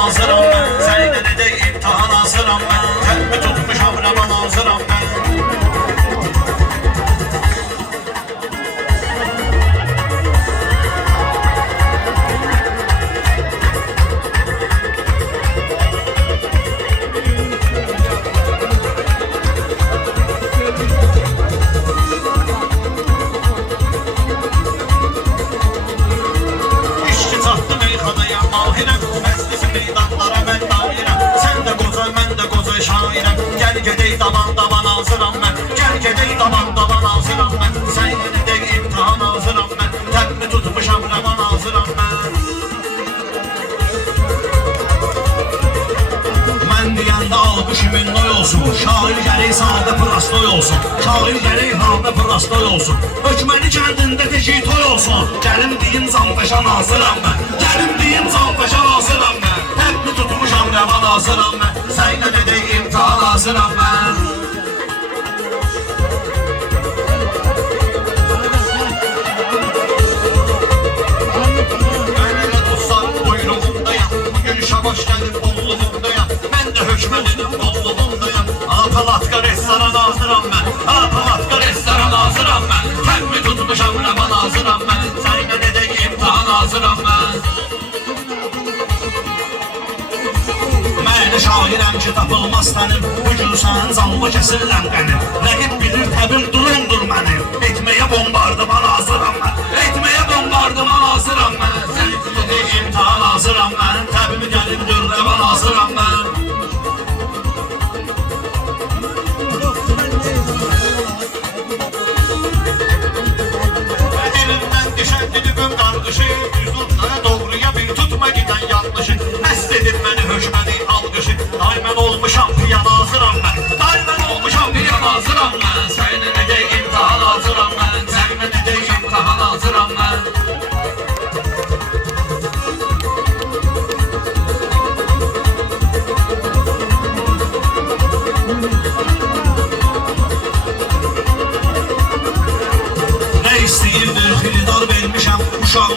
hazıram ben. Seninle ne de imtihan hazıram ben. Kalbi tutmuşam revan hazıram ben. Gel gedey davan davan hazıram ben. Gel gedey davan davan hazıram ben. Seninle de imtihan hazıram ben. Kalbi tutmuşam revan hazıram ben. Mən deyəndə alqış minnoy olsun. Şair gərək sadə prostoy olsun. Şair gərək hadə prostoy olsun. Hökməni kəndində teki toy olsun. Gəlim deyim zanfəşan hazıram mən. Gəlim deyim zanfəşan hazıram mən. Kalbi tutmuşam revan hazıram mən. Seninle ne de imtihan hazıram ben. Ben ile dostlarım buyruğundayım. Bugün şabaş geldim bolluğundayım. Ben de hökmedenim bolluğundayım. Apalatka restoran hazıram ben. Apalatka restoran hazıram ben. Kalbi tutmuşam revan hazıram ben. Seninle ne de imtihan hazıram ben. Şairəm ki tapılmaz tənim. Bugün sənin zanlı kəsirləm qənim. Rəqib bilir təbim durumdur mənim. Etməyə bombardıman hazıram mən. Etməyə bombardıman hazıram mən. Seninle imtihan hazıram mən. Təbimi gəlib dörrəvan hazıram mən. Dilimdən geçən didibim qarqışı. Düzlüğünə doğruya bir tutma giden yanlışı. Məst edin məni hökməni alqışı. Daimən olmuşam piyan hazıram mən. Daimən olmuşam piyan hazıram mən. Seninle ne de imtihan hazıram mən. Seninle ne de imtihan hazıram mən. Ne istəyirdir xilidar vermişəm.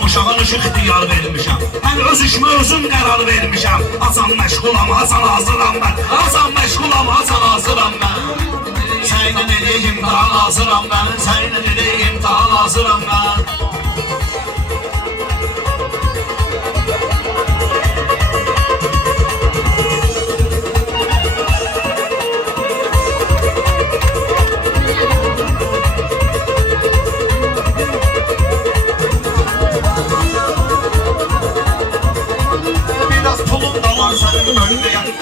Uşağın ışıq ixtiyar vermişəm. Mən öz işimə özüm qərar vermişəm. Hasan məşğulam, Hasan hazıram mən. Hasan məşğulam, Hasan hazıram mən. Seninle ne de imtihan hazıram mən. Seninle ne de imtihan hazıram mən.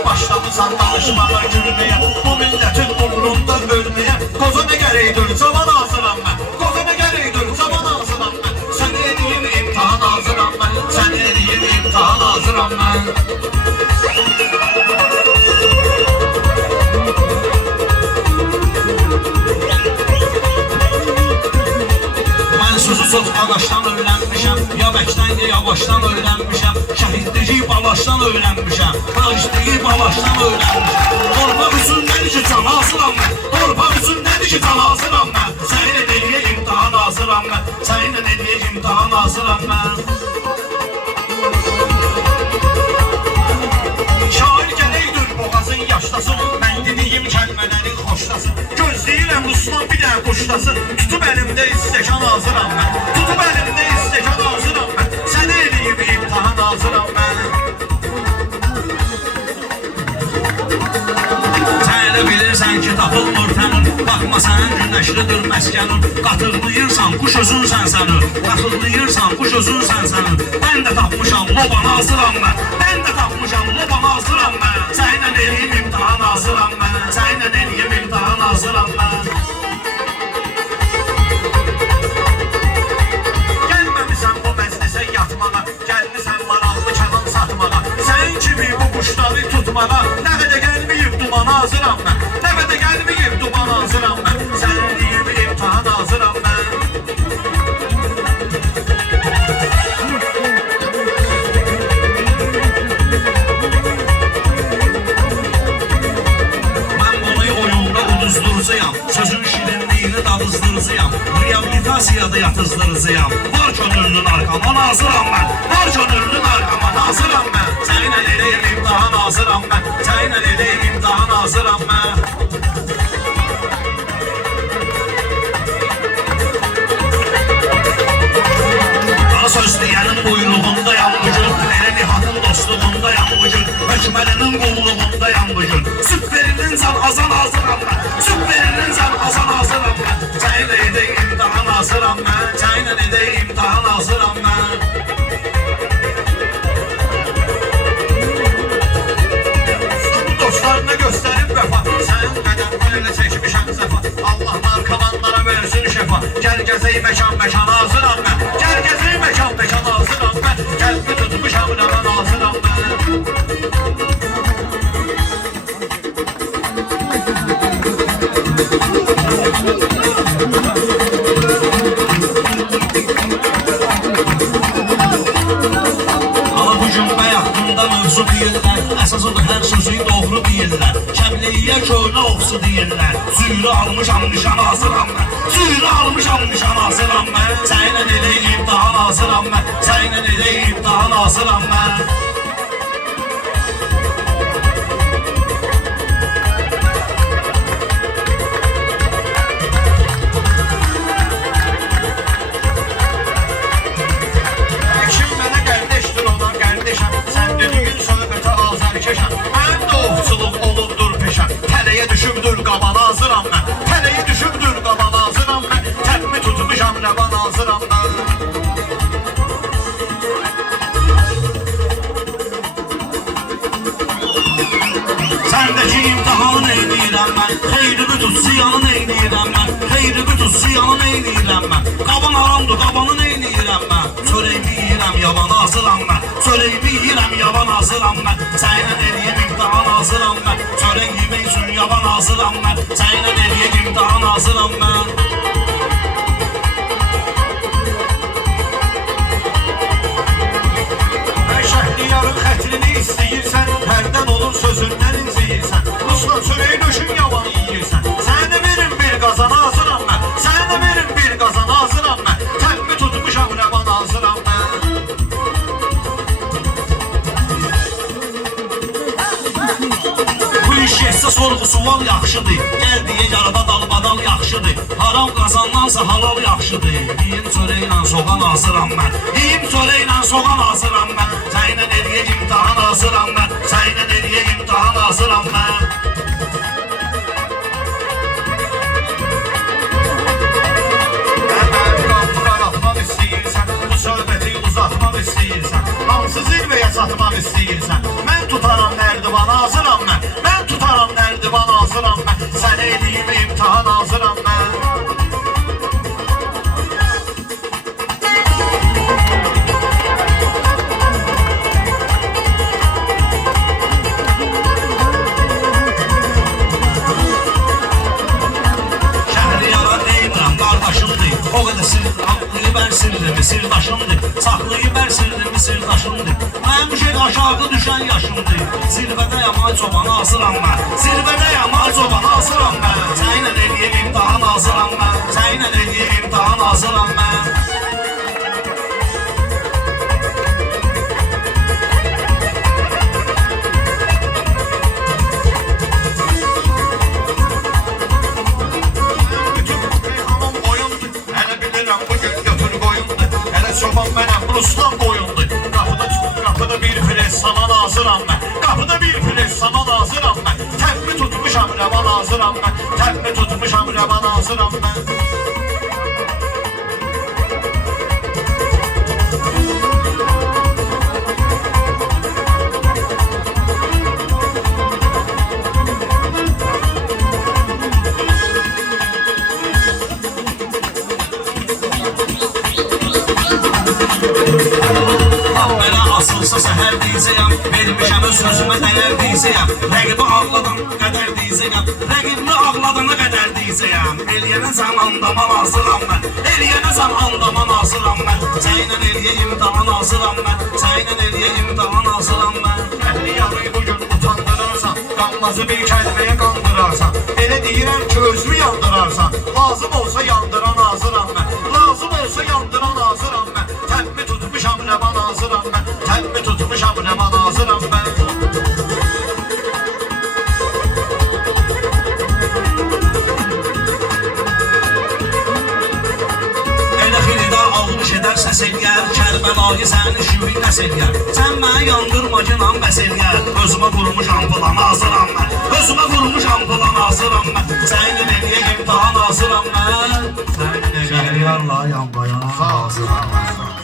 Başlamısan danışmağa gülmeye. Bu milletin umrunda ölmeye. Koza ne gereğidir zaman hazıram ben. Koza ne gereğidir zaman hazıram ben. Sen edeyim imtihan hazıram ben. Sen edeyim imtihan hazıram ben. Ben sözü söz ağaçtan öğrenmişəm. Ya bəkdən ya baştan öğrenmişəm. Şəhidliyi balaşdan öğrenmişəm. Tarixliyi balaşdan öğrenmişəm. Torpaq üstündədir ki can hazıram mən. Torpaq üstündədir ki can hazıram mən. Seninle deliye imtihan hazıram mən. Seninle deliye imtihan hazıram mən. Şair gərəkdir boğazın yaşlasın. Mən dediyim kəlmələrin xoşlasın. Gözləyirəm Ruslan bir dənə quşlasın. Tutub əlimdə istəkan hazıram mən. Tutub əlimdə istəkan hazıram mən. Sənə eləyib imtihan hazıram mən. Sənə bilirsən ki tapılmır tənin. Baxma sənin günəşlidir məskənin. Qatırlayırsan quş özün sənsənir. Qatırlayırsan quş özün sənsənir. Mən də tapmışam loban hazıram mən. Mən də tapmışam loban hazıram mən. Sənə eləyib imtihan hazıram mən. Sənə eləyib imtihan hazıram mən. Gəlməmisən bu məclisə yatmağa. Gəlmisən maraqlı kəman satmağa. Sənin kimi bu quşları tutmağa. Nə qədər gəlməyib duman hazıram mən. Nə qədər gəlməyib duman hazıram mən. Sənə eləyib imtihan hazıram mən. Sözün şirinliğini dadızdırıcıyam. Rehabilitasiyada yatızdırıcıyam. Var könüllün arkama hazıram ben. Var könüllün arkama hazıram ben. Seninle eleyim hazıram mən. Səninlə edək imtahan hazıram mən. Söz deyənin buyruğundayam bu gün. Elə Nihatın dostluğundayam bu gün. Hökməlinin qulluğundayam bu gün. Süt verinin can azan hazıram mən. Süt verinin can azan hazıram mən. Səninlə edək imtahan hazıram mən. Səninlə edək imtahan hazıram mən. Dostlarına göstərib vəfa. Sənin qədər böyle çəkmişəm zəfa. Allah narkomanlara versin şəfa. Gəl gəzək məkan məkan hazıram mən. Gəl gəzək məkan məkan hazıram mən. Qəlbi tutmuşam mən hazıram mən. Ala bu gün bəyaqdında mövzu deyirlər. Əsasıdır hər sözü doğru deyirlər. Kəbliyə köhnə oxsu deyirlər. Züyrü almışam nişan hazıram mən. Züyrü almışam nişan hazıram mən. Səninlə edək imtahan hazıram mən. Səninlə edək imtahan hazıram mən. Kim mənə qardeşdir ona qardeşəm. Sən dediyin söhbətə azərkeşəm. Mənim də oxçuluq olubdur peşəm. Tələyə düşübdür qaban hazıram mən. Tələyə düşübdür qaban hazıram mən. Təpmi tutmuşam rəvan hazıram mən. Səndəki imtihanı neynirəm mən. Xeyrimi tut ziyanı neynirəm mən. Xeyrimi tut ziyanı neynirəm mən. Qaban haramdır qabanı neynirəm mən. Çörəyimi yiyirəm yavan hazıram mən. Çörəyimi yiyirəm yavan hazıram mən. Səninlə eləyəm imtihan hazıram mən. Çörək yemək üçün yavan hazıram mən. Səninlə eləyəm imtihan hazıram mən. Mən şəhriyarın xətrini istəyirsən. Hərdən olur sözündən inciyirsən. Rusla çörəyi döşün yavan yiyirsən. Sənə verin bir qazan hazıram mən. Sənə verin bir qazan hazıram mən. Təpmi tutmuşam rəvan hazıram mən. Bu iş yetsə sorğu sual yaxşıdır. Gəl deyə yarada dalbadal yaxşıdır. Haram qazandansa halal yaxşıdır. Yiyim çörəklə soğan hazıram mən. Yiyim çörəklə soğan hazıram mən. Səninlə eləyək imtahan hazıram mən. Səninlə eləyək imtahan hazıram mən. Uzatmaq istəyirsən, hansı zirvəyə çatmaq istəyirsən. Mən tutaram nərdivan hazıram mən. Mən tutaram nərdivan hazıram mən. Sənə eləyim imtahan hazıram mən. Şəhriyara deyirəm qardaşımdır. O qədər saxlayıb hər sirrimi sirdaşımdır. Saxlayıb hər sirrimi sirdaşımdır. Mənim şey aşağı düşən yaşımdır. Zirvədəyəm ay çoban hazıram mən. Zirvədəyəm ay çoban hazıram mən. Səninlə eləyəm imtahan hazıram mən. Səninlə eləyəm imtahan hazıram mən. Çoban mənəm, Ruslan boyundur. Qapıda bir fres saman hazıram mən. Qapıda bir fres saman hazıram mən. Təpmi tutmuşam rəvan hazıram mən. Təpmi tutmuşam rəvan hazıram mən. Asılsa səhər diyəcəyəm. Vermişəm öz sözümə nələr diyəcəyəm. Rəqibi ağladana qədər diyəcəyəm. Rəqibimi ağladana qədər diyəcəyəm. Eləyənə sən andaman hazıram mən. Eləyənə sən andaman hazıram mən. Səninlə eləyək imtahan hazıram mən. Səninlə eləyək imtahan hazıram mən. Şəhriyarı bugün utandırarsan, qanmazı bir kəlməyə qandırarsan. Elə deyirəm ki özümü yandırarsan. Lazım olsa yandıran hazıram mən. Lazım olsa yandıran hazıram mən. Təpmi tutmuşam rəvan hazıram mən. Təpmi tutmuşam rəvan hazıram mən. İlahi sənin şübhün nəs eləyər. Sən məni yandırma ki, nam bəs eləyər. Özümə qurmuş ampulana hazıram mən. Özümə qurmuş ampulana hazıram mən. Sənin eləyək imtihan hazıram mən. Sənin eləyək Şəhriyarla yan bayana hazıram.